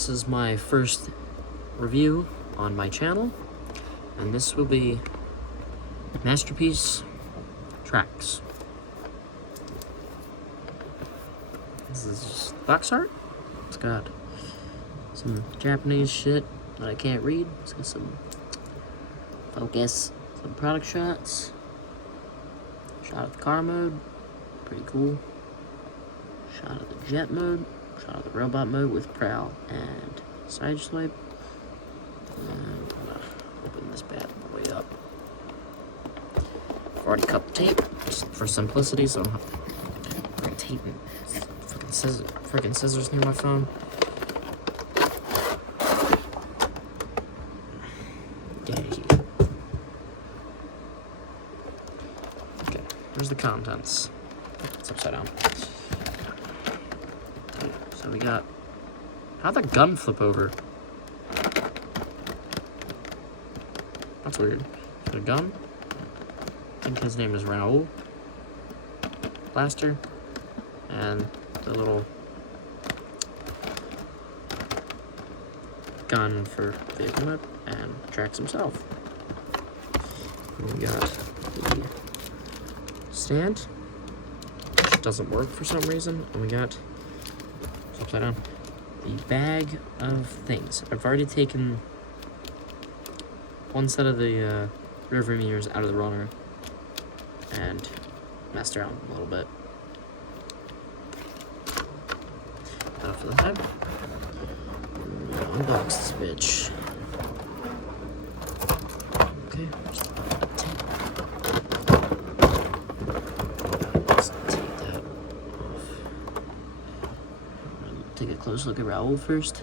This is my first review on my channel, and this will be Masterpiece Tracks. This is just box art. It's got some Japanese shit that I can't read. It's got some focus, some product shots, shot of the car mode, pretty cool. Shot of the jet mode, shot of the robot mode with prowl and side swipe. And I'm gonna open this bad boy up. I've already cut the tape just for simplicity, so I don't have to tape and freaking scissors near my phone. Okay, here's the contents. It's upside down. So we got, how'd the gun flip over? That's weird. Got a gun. I think his name is Raoul. Blaster. And the little gun for vehicle mode, and tracks himself. And we got the stand, which doesn't work for some reason, and we got, upside down, the bag of things. I've already taken one set of the rearview mirrors out of the runner and messed around a little bit. Off to the side. Unbox this bitch. Okay, just take that off. Take a close look at Raoul first.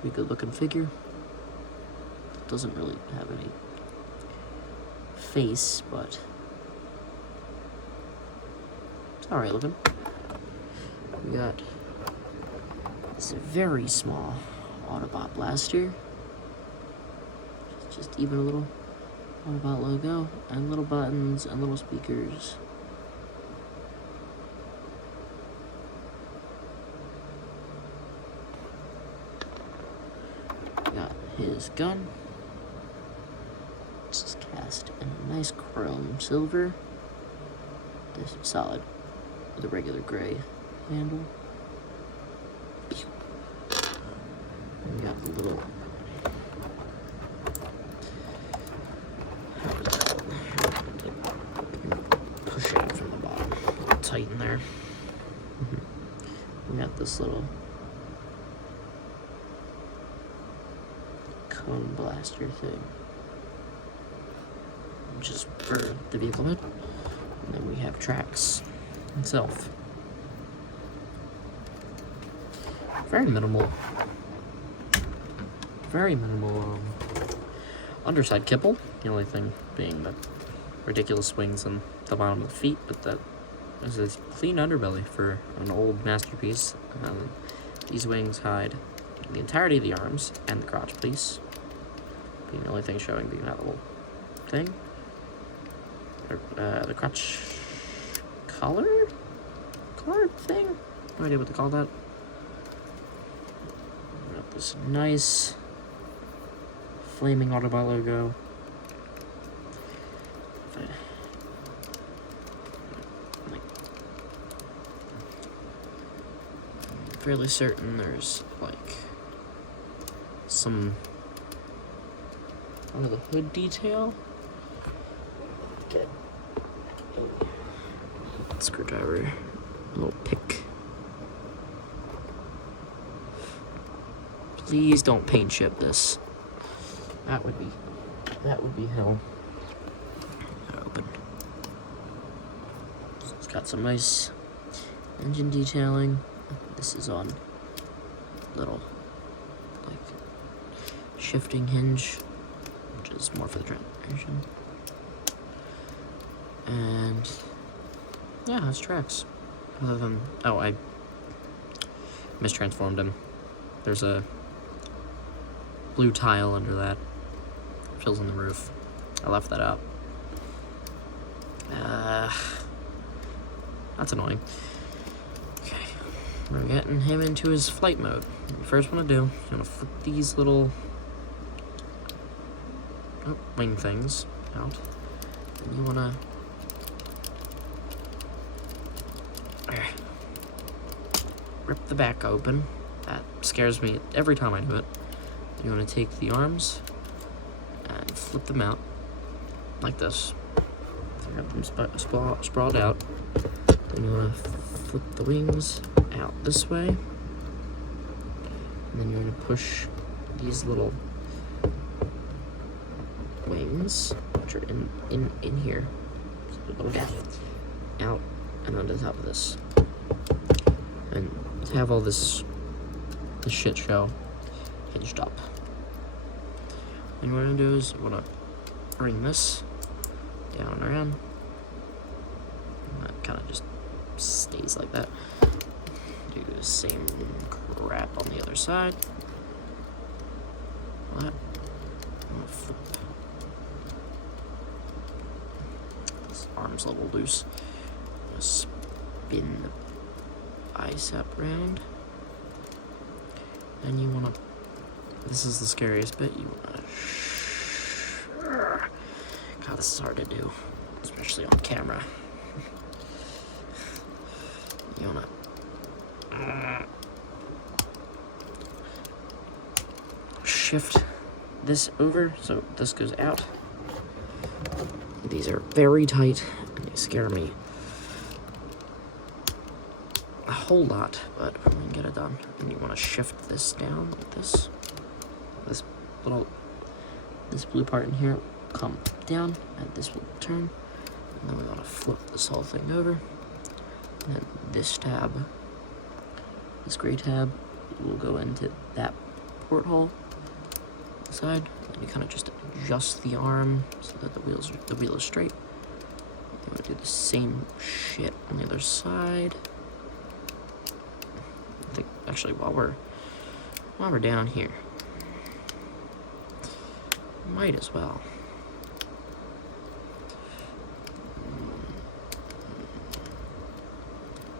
Pretty good looking figure. Doesn't really have any face, but it's alright looking. We got this very small Autobot blaster. Just even a little Autobot logo, and little buttons, and little speakers. Got his gun. This is cast in a nice chrome silver. This is solid with a regular gray handle. And we got the little push out from the bottom. A little tight in there. We got this little cone blaster thing, which is for the vehicle mode. And then we have tracks itself. Very minimal underside kipple. The only thing being the ridiculous swings on the bottom of the feet, but that is a clean underbelly for an old Masterpiece. These wings hide the entirety of the arms and the crotch piece, being the only thing showing being that little thing. The crotch collar thing? No idea what to call that. Got this nice flaming Autobot logo. I'm fairly certain there's like some under the hood detail. Get a screwdriver, a little pick. Please don't paint chip this. That would be hell. Open. So it's got some nice engine detailing. This is on little like shifting hinge, which is more for the transmission. And yeah, it's tracks. Other than, oh, I mistransformed him. There's a blue tile under that. Fills in the roof. I left that out. That's annoying. Okay. We're getting him into his flight mode. What you first want to do, you want to flip these little wing things out. And you want to rip the back open. That scares me every time I do it. You want to take the arms and flip them out like this. So you have them sprawled out. Then you want to flip the wings out this way. And then you're going to push these little wings, which are in here, so a little gap, out and onto the top of this. And have all this shit show hinged up. And what we're going to do is we're going to bring this down and around. And that kind of just stays like that. Do the same crap on the other side. That. I'm gonna flip this arm's a little loose. I'm gonna spin the bicep round. And you wanna, this is the scariest bit, you wanna, God, this is hard to do, especially on camera. You wanna shift this over so this goes out. These are very tight and they scare me a whole lot, but we can get it done. And you want to shift this down like this. This blue part in here will come down and this will turn. And then we want to flip this whole thing over. And then this tab, this gray tab, will go into that porthole side. And you kind of just adjust the arm so that the wheel is straight. You want to do the same shit on the other side. I think actually while we're down here, might as well.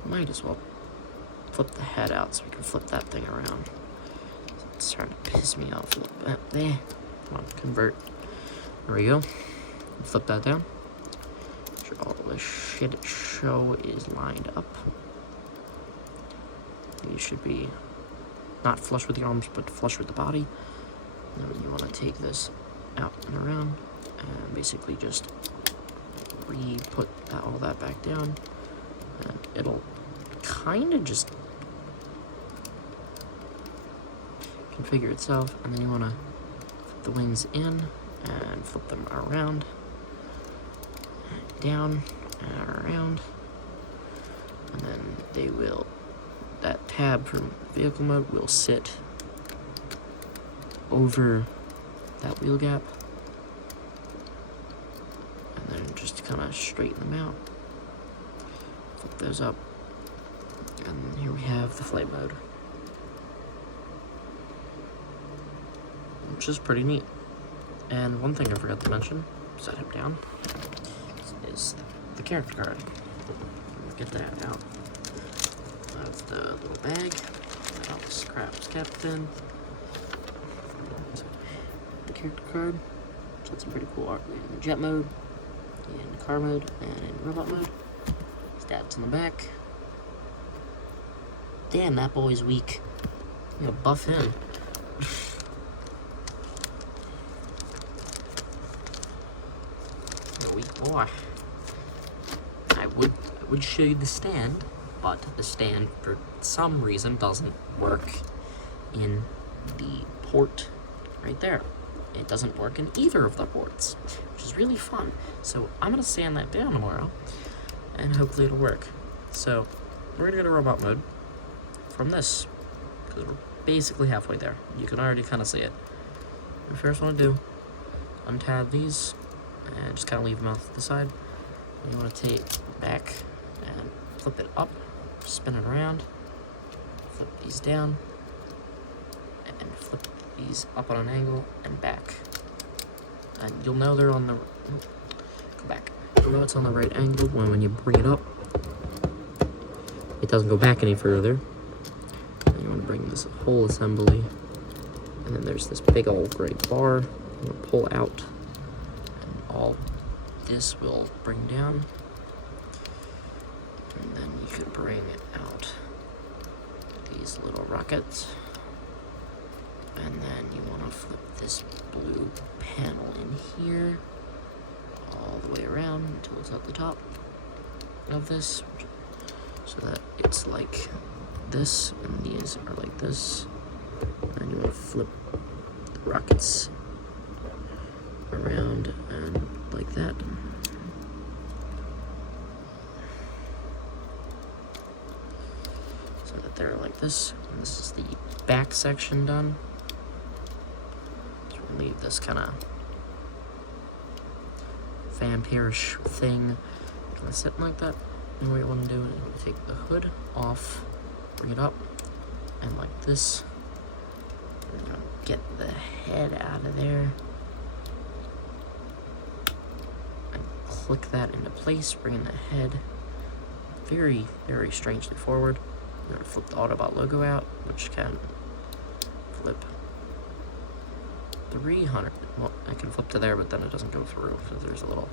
Might as well flip the head out so we can flip that thing around. It's starting to piss me off a little bit. There. Come on, convert. There we go. Flip that down. Make sure all the shit show is lined up. You should be not flush with the arms, but flush with the body. And then you want to take this out and around and basically just re-put all that back down. And it'll kind of just configure itself. And then you want to flip the wings in and flip them around, down and around. And then they will, that tab from vehicle mode will sit over that wheel gap. And then just kind of straighten them out. Flip those up. And here we have the flight mode, which is pretty neat. And one thing I forgot to mention, set him down, is the character card. Get that out of the little bag. All this crap's kept in. The character card. So that's some pretty cool art in jet mode, in car mode, and in robot mode. Stats on the back. Damn, that boy's weak. You know, buff him. A weak boy. I would show you the stand, but the stand for some reason doesn't work in the port right there. It doesn't work in either of the ports, which is really fun. So I'm gonna sand that down tomorrow, and hopefully it'll work. So we're gonna go to robot mode from this, because we're basically halfway there. You can already kind of see it. What you first want to do, untab these and just kind of leave them off to the side. You want to take back and flip it up, spin it around, flip these down, and flip these up on an angle and back. And you'll know they're on the, go back. You'll know it's on the right angle when you bring it up. It doesn't go back any further. bring this whole assembly, and then there's this big old gray bar I'm gonna pull out, and all this will bring down, and then you could bring out these little rockets, and then you want to flip this blue panel in here all the way around until it's at the top of this, so that it's like this, and these are like this, and you want to flip the rockets around and like that. So that they're like this, and this is the back section done. So we'll leave this kind of vampirish thing kind of sitting like that. And what you want to do is take the hood off, bring it up, and like this, you're gonna get the head out of there, and click that into place, bringing the head very, very strangely forward. You're gonna flip the Autobot logo out, which can flip 300. Well, I can flip to there, but then it doesn't go through, so there's a little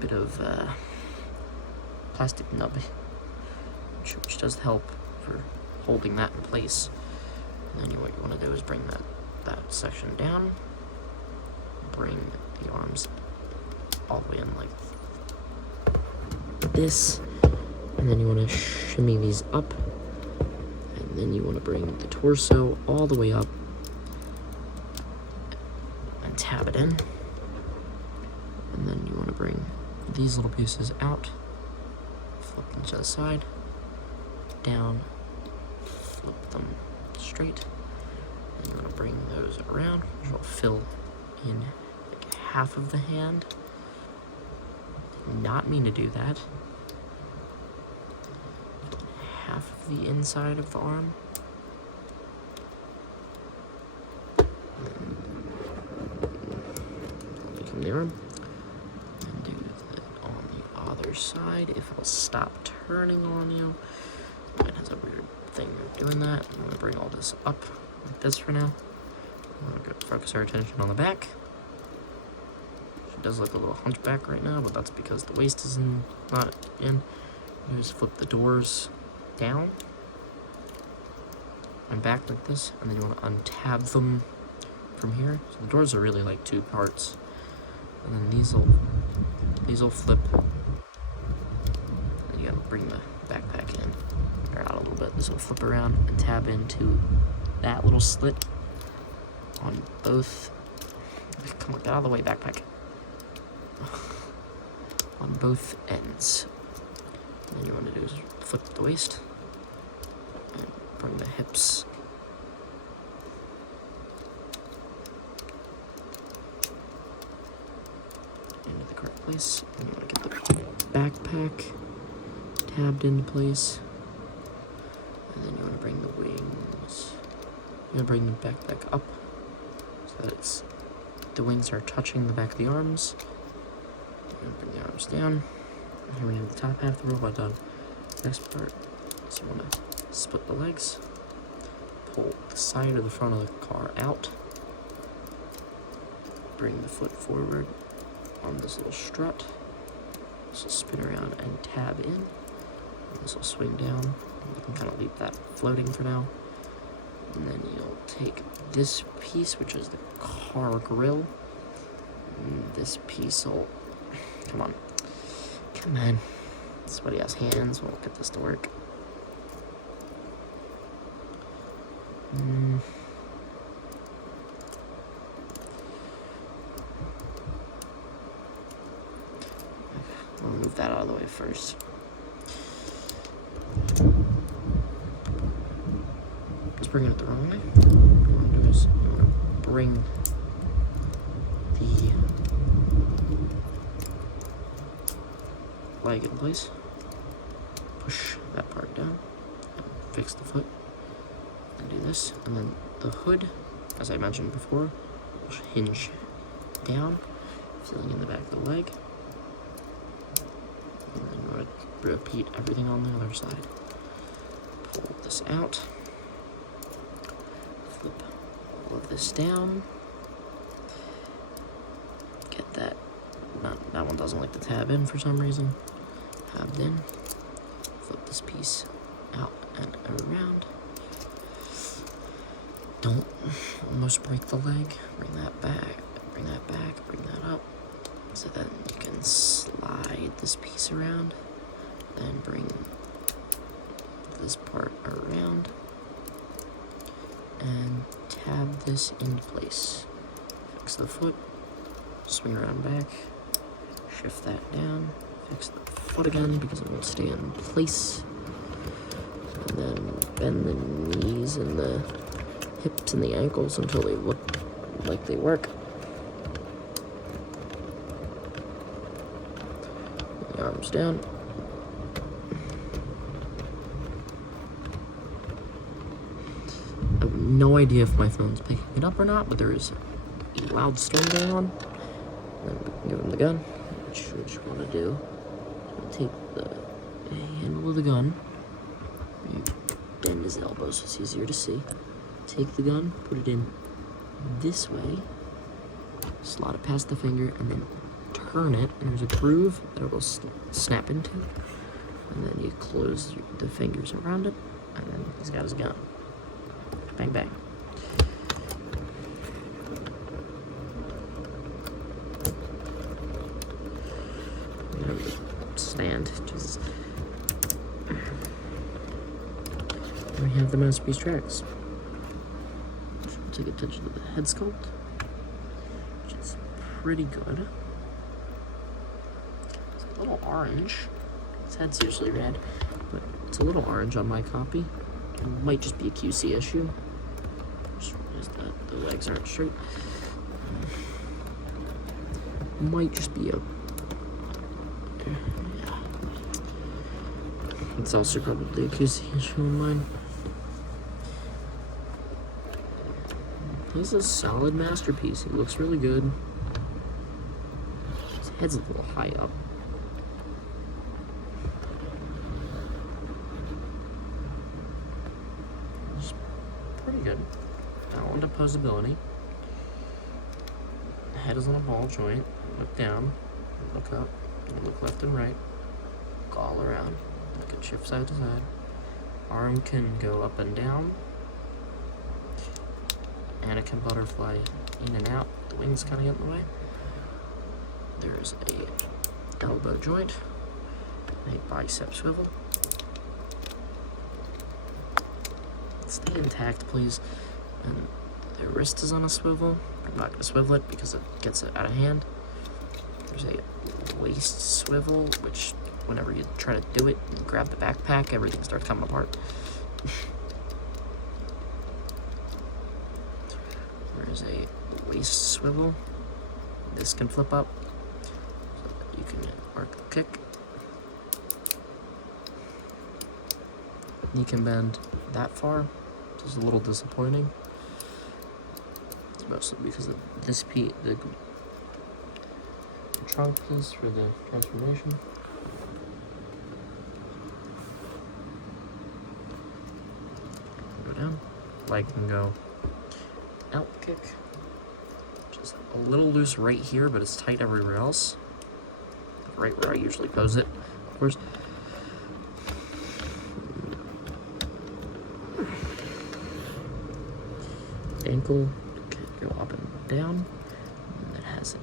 bit of plastic nub, which does help for holding that in place. And then what you want to do is bring that section down, bring the arms all the way in like this, and then you want to shimmy these up, and then you want to bring the torso all the way up and tab it in, and then you want to bring these little pieces out, flip them to the side, down, flip them straight, and you want to bring those around, which will fill in like half of the hand. Did not mean to do that. Half of the inside of the arm. Become the arm. And do that on the other side. If it'll stop turning on you. It has a weird thing of doing that. I'm going to bring all this up like this for now. I'm going to focus our attention on the back. She does look a little hunchback right now, but that's because the waist is not in. You just flip the doors down and back like this, and then you want to untab them from here. So the doors are really like two parts, and then these will flip, and you gotta bring the backpack in or out a little bit. This will flip around and tab into that little slit on both. Come on, get out of the way, backpack. On both ends. And then you want to do is flip the waist and bring the hips into the correct place. And you want to get the backpack tabbed into place. And then you want to bring the wings. You're going to bring the backpack up so that the wings are touching the back of the arms. You're going to bring the arms down. Here we have the top half of the robot done. Next part, so you want to split the legs, pull the side or the front of the car out, bring the foot forward on this little strut. This will spin around and tab in. And this will swing down. You can kind of leave that floating for now. And then you'll take this piece, which is the car grill. And this piece will, come on. Somebody has hands. We'll get this to work. We'll move that out of the way first. Just bringing it the wrong way. What you want to do is you want to bring the leg in place, push that part down, and fix the foot, and do this, and then the hood, as I mentioned before, will hinge down, filling in the back of the leg, and then you want to repeat everything on the other side. Fold this out. Flip all of this down. Get that. That one doesn't like the tab in for some reason. Tabbed in. Flip this piece out and around. Don't almost break the leg. Bring that back. Bring that back. Bring that up. So then you can slide this piece around. Then bring this part around. And tab this into place. Fix the foot. Swing around back. Shift that down. Fix the foot again because it won't stay in place. And then bend the knees and the hips and the ankles until they look like they work. The arms down. I have no idea if my phone's picking it up or not, but there is a loud storm going on. And then we can give him the gun, which you want to do. So take the handle of the gun. You bend his elbows so it's easier to see. Take the gun, put it in this way, slot it past the finger, and then turn it, and there's a groove that it'll snap into. And then you close the fingers around it, and then he's got his gun. Bang, bang. Stand. Jesus. We have the masterpiece tracks. Take attention to the head sculpt, which is pretty good. It's a little orange. His head's usually red, but it's a little orange on my copy. It might just be a QC issue. Just realized that the legs aren't straight. Might just be a... yeah. It's also probably a QC issue of mine. This is a solid masterpiece. It looks really good. His head's a little high up. It's pretty good. Now on to posability. The head is on a ball joint. Look down, look up, look left and right. Look all around. Look at shift side to side. Arm can go up and down. And it can butterfly in and out. The wings kind of get in the way. There's a elbow joint, a bicep swivel. Stay intact, please. And the wrist is on a swivel. I'm not going to swivel it because it gets it out of hand. There's a waist swivel, which whenever you try to do it, you grab the backpack, everything starts coming apart. There's a waist swivel. This can flip up so that you can arc the kick. You can bend that far, which is a little disappointing. It's mostly because of this piece, the trunk piece for the transformation. Go down. Leg can go out kick, which is a little loose right here, but it's tight everywhere else. Right where I usually pose it, of course. Ankle can go up and down. And it has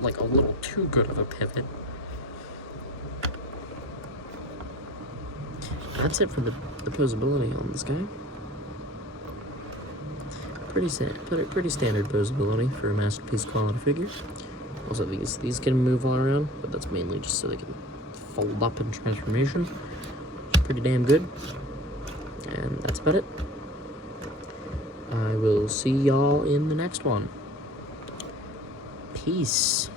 like a little too good of a pivot. That's it for the posability on this guy. Pretty standard posability for a masterpiece quality figure. Also, these can move all around, but that's mainly just so they can fold up in transformation. Pretty damn good. And that's about it. I will see y'all in the next one. Peace.